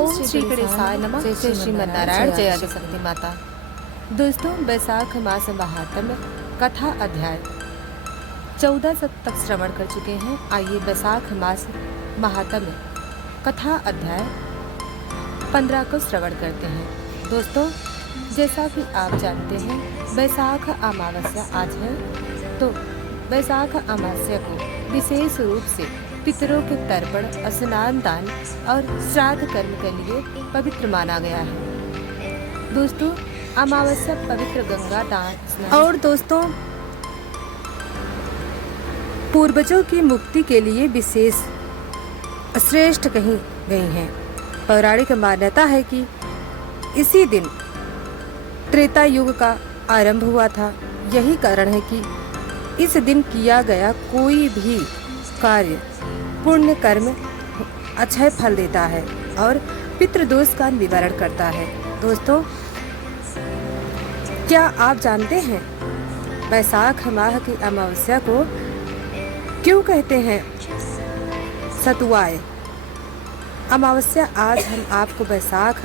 ओम श्री गणेशाय नमः। जय श्रीमन नारायण, जय आदिशक्ति माता। दोस्तों, बैसाख मास महात्म्य कथा अध्याय 14 तक श्रवण कर चुके हैं। आइए बैसाख मास महात्म्य कथा अध्याय 15 को श्रवण करते हैं। दोस्तों, जैसा कि आप जानते हैं, बैसाख अमावस्या आज है, तो बैसाख अमावस्या को विशेष रूप से पितरों के तर्पण, स्नान दान और श्राद्ध कर्म के लिए पवित्र माना गया है। दोस्तों, अमावस्या पवित्र गंगा दान स्नान और दोस्तों पूर्वजों की मुक्ति के लिए विशेष श्रेष्ठ कही गई हैं। पौराणिक मान्यता है कि इसी दिन त्रेता युग का आरंभ हुआ था। यही कारण है कि इस दिन किया गया कोई भी कार्य पुण्य कर्म अक्षय फल देता है और पितृदोष का निवारण करता है। दोस्तों, क्या आप जानते हैं बैसाख माह की अमावस्या को क्यों कहते हैं सतुआए अमावस्या? आज हम आपको बैसाख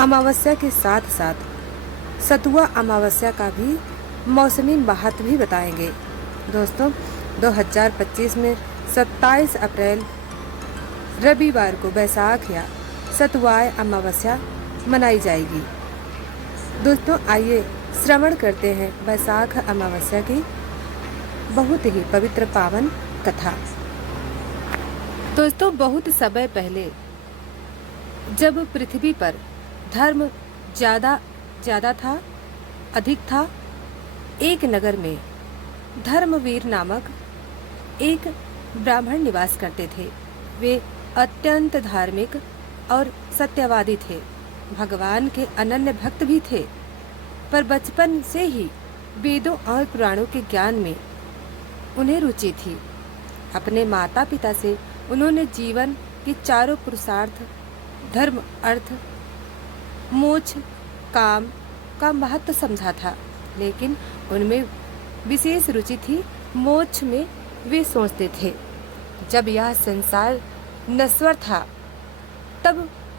अमावस्या के साथ साथ सतुआ अमावस्या का भी मौसमी महत्व भी बताएंगे। दोस्तों, 2025 में 27 अप्रैल रविवार को बैसाख या सतुआए अमावस्या मनाई जाएगी। दोस्तों, आइए श्रवण करते हैं बैसाख अमावस्या की बहुत ही पवित्र पावन कथा। दोस्तों, बहुत समय पहले जब पृथ्वी पर धर्म ज्यादा था, अधिक था, एक नगर में धर्मवीर नामक एक ब्राह्मण निवास करते थे। वे अत्यंत धार्मिक और सत्यवादी थे, भगवान के अनन्य भक्त भी थे, पर बचपन से ही वेदों और पुराणों के ज्ञान में उन्हें रुचि थी। अपने माता पिता से उन्होंने जीवन के चारों पुरुषार्थ धर्म, अर्थ, मोक्ष, काम का महत्व समझा था, लेकिन उनमें विशेष रुचि थी मोक्ष में। वे सोचते थे, जब यह संसार नश्वर था, तब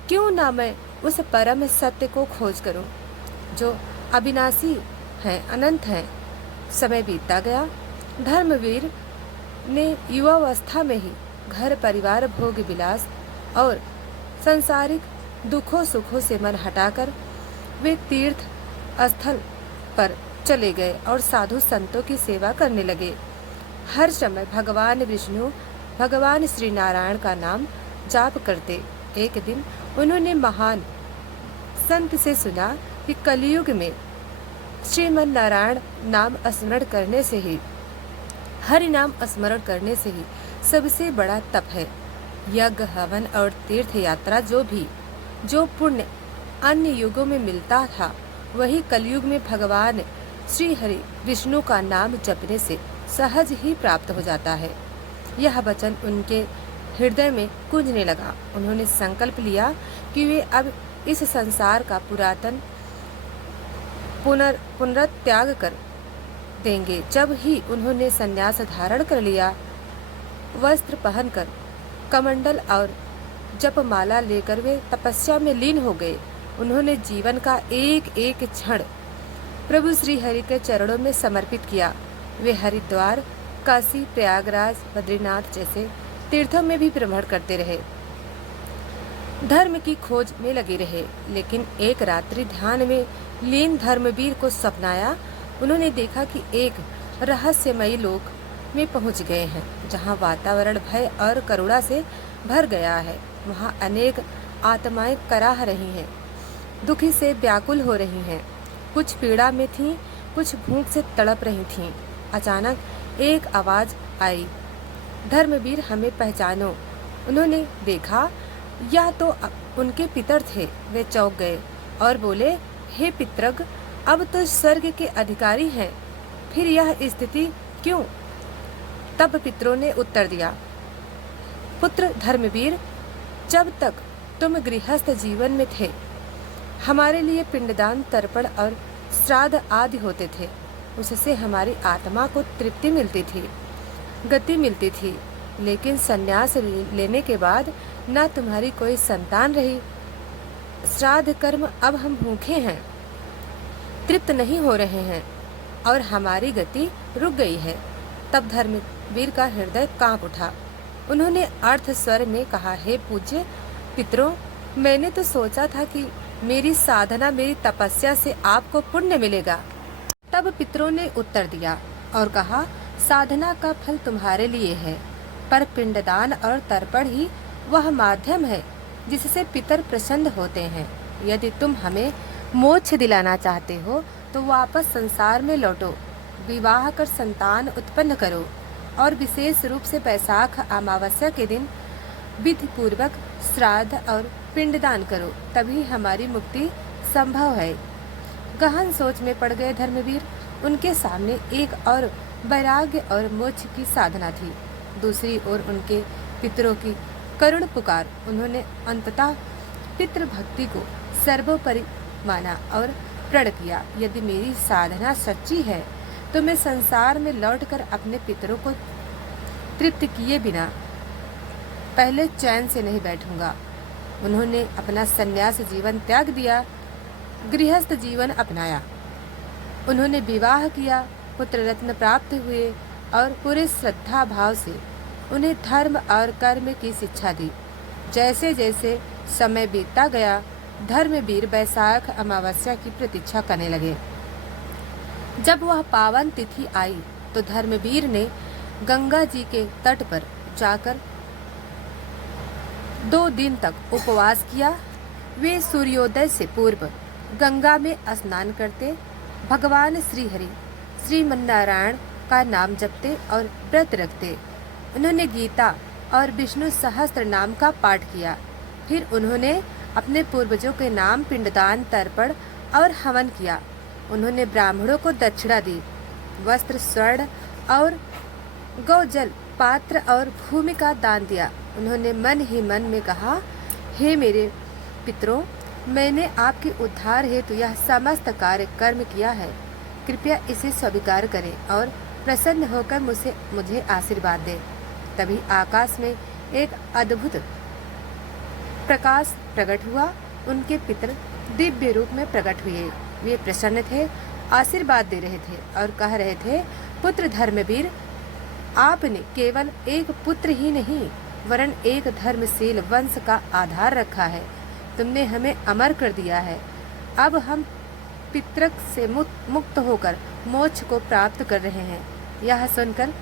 क्यों ना मैं उस परम सत्य को खोज करूं, जो अविनाशी है, अनंत है। समय बीतता गया। धर्मवीर ने युवावस्था में ही घर परिवार, भोग विलास और सांसारिक दुखों सुखों से मन हटाकर वे तीर्थ स्थल पर चले गए और साधु संतों की सेवा करने लगे। हर समय भगवान विष्णु, भगवान श्री नारायण का नाम जाप करते। एक दिन उन्होंने महान संत से सुना कि कलयुग में श्रीमन नारायण नाम स्मरण करने से ही, हरि नाम स्मरण करने से ही सबसे बड़ा तप है। यज्ञ, हवन और तीर्थ यात्रा जो पुण्य अन्य युगों में मिलता था, वही कलयुग में भगवान श्री हरि विष्णु का नाम जपने से सहज ही प्राप्त हो जाता है। यह वचन उनके हृदय में गूंजने लगा। उन्होंने संकल्प लिया कि वे अब इस संसार का पुरातन पुनर्त्याग कर देंगे। जब ही उन्होंने संन्यास धारण कर लिया, वस्त्र पहनकर, कमंडल और जपमाला लेकर वे तपस्या में लीन हो गए। उन्होंने जीवन का एक एक क्षण प्रभु श्री हरि के चरणों में समर्पित किया। वे हरिद्वार, काशी, प्रयागराज, बद्रीनाथ जैसे तीर्थों में भी भ्रमण करते रहे, धर्म की खोज में लगे रहे। लेकिन एक रात्रि ध्यान में लीन धर्मवीर को सपना आया। उन्होंने देखा कि एक रहस्यमयी लोक में पहुंच गए हैं, जहां वातावरण भय और करुणा से भर गया है। वहां अनेक आत्माएं कराह रही हैं, दुखी से व्याकुल हो रही हैं, कुछ पीड़ा में थीं, कुछ भूख से तड़प रही थीं। अचानक एक आवाज आई, धर्मवीर, हमें पहचानो। उन्होंने देखा यह तो उनके पितर थे। वे चौंक गए और बोले, हे पितृग, अब तो स्वर्ग के अधिकारी हैं, फिर यह स्थिति क्यों? तब पितरों ने उत्तर दिया, पुत्र धर्मवीर, जब तक तुम गृहस्थ जीवन में थे, हमारे लिए पिंडदान, तर्पण और श्राद्ध आदि होते थे। उससे हमारी आत्मा को तृप्ति मिलती थी, गति मिलती थी। लेकिन संन्यास लेने के बाद ना तुम्हारी कोई संतान रही। श्राद्ध कर्म अब हम भूखे हैं, तृप्त नहीं हो रहे हैं और हमारी गति रुक गई है। तब धर्मवीर का हृदय कांप उठा। उन्होंने अर्थ स्वर में कहा, हे पूज्य पितरों, मैंने तो सोचा था कि मेरी साधना, मेरी तपस्या से आपको पुण्य मिलेगा। तब पितरों ने उत्तर दिया और कहा, साधना का फल तुम्हारे लिए है, पर पिंडदान और तर्पण ही वह माध्यम है जिससे पितर प्रसन्न होते हैं। यदि तुम हमें मोक्ष दिलाना चाहते हो तो वापस संसार में लौटो, विवाह कर संतान उत्पन्न करो और विशेष रूप से बैसाख अमावस्या के दिन विधि पूर्वक श्राद्ध और पिंडदान करो, तभी हमारी मुक्ति संभव है। गहन सोच में पड़ गए धर्मवीर। उनके सामने एक और वैराग्य और मोक्ष की साधना थी, दूसरी ओर उनके पितरों की करुण पुकार। उन्होंने अंततः पितृभक्ति को सर्वोपरि माना और प्रण किया, यदि मेरी साधना सच्ची है तो मैं संसार में लौटकर अपने पितरों को तृप्त किए बिना पहले चैन से नहीं बैठूंगा। उन्होंने अपना संन्यास जीवन त्याग दिया, गृहस्थ जीवन अपनाया। उन्होंने विवाह किया, पुत्र रत्न प्राप्त हुए और पूरे श्रद्धा भाव से उन्हें धर्म और कर्म की शिक्षा दी। जैसे जैसे समय बीतता गया, धर्मवीर बैसाख अमावस्या की प्रतीक्षा करने लगे। जब वह पावन तिथि आई तो धर्मवीर ने गंगा जी के तट पर जाकर 2 दिन तक उपवास किया। वे सूर्योदय से पूर्व गंगा में स्नान करते, भगवान श्रीहरि श्रीमन्नारायण का नाम जपते और व्रत रखते। उन्होंने गीता और विष्णु सहस्त्र नाम का पाठ किया। फिर उन्होंने अपने पूर्वजों के नाम पिंडदान, तर्पण और हवन किया। उन्होंने ब्राह्मणों को दक्षिणा दी, वस्त्र, स्वर्ण और गौजल, पात्र और भूमि का दान दिया। उन्होंने मन ही मन में कहा, हे मेरे पितरों, मैंने आपके उद्धार हेतु यह समस्त कार्य कर्म किया है। कृपया इसे स्वीकार करें और प्रसन्न होकर मुझे आशीर्वाद दें। तभी आकाश में एक अद्भुत प्रकाश प्रकट हुआ। उनके पितर दिव्य रूप में प्रकट हुए। वे प्रसन्न थे, आशीर्वाद दे रहे थे और कह रहे थे, पुत्र धर्मवीर, आपने केवल एक पुत्र ही नहीं वरन एक धर्मशील वंश का आधार रखा है। तुमने हमें अमर कर दिया है। अब हम पितृक से मुक्त होकर मोक्ष को प्राप्त कर रहे हैं। यह सुनकर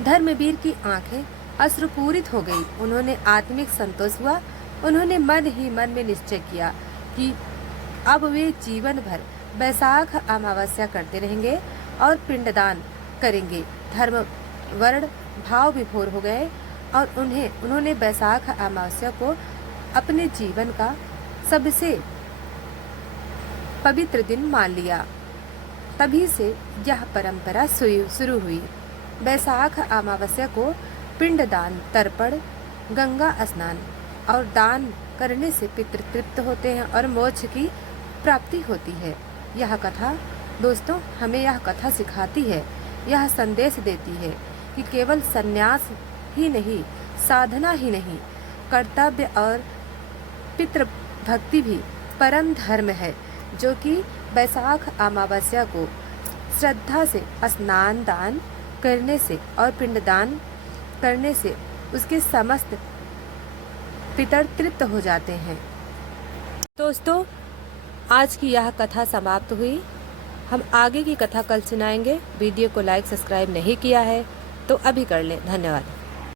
धर्मवीर की आंखें अश्रुपूरित हो गई। उन्होंने आत्मिक संतोष हुआ। उन्होंने मन ही मन में निश्चय किया कि अब वे जीवन भर बैसाख अमावस्या करते रहेंगे और पिंडदान करेंगे। धर्म वर्ण भाव विभोर हो गए और उन्होंने बैसाख अमावस्या को अपने जीवन का सबसे पवित्र दिन मान लिया। तभी से यह परंपरा शुरू हुई। बैसाख अमावस्या को पिंडदान, तर्पण, गंगा स्नान और दान करने से पितृ तृप्त होते हैं और मोक्ष की प्राप्ति होती है। यह कथा दोस्तों हमें यह कथा सिखाती है, यह संदेश देती है कि केवल संन्यास ही नहीं, साधना ही नहीं, कर्तव्य और पितृभक्ति भी परम धर्म है, जो कि बैसाख अमावस्या को श्रद्धा से स्नान दान करने से और पिंडदान करने से उसके समस्त पितर तृप्त हो जाते हैं। दोस्तों आज की यह कथा समाप्त हुई। हम आगे की कथा कल सुनाएंगे। वीडियो को लाइक सब्सक्राइब नहीं किया है तो अभी कर लें। धन्यवाद।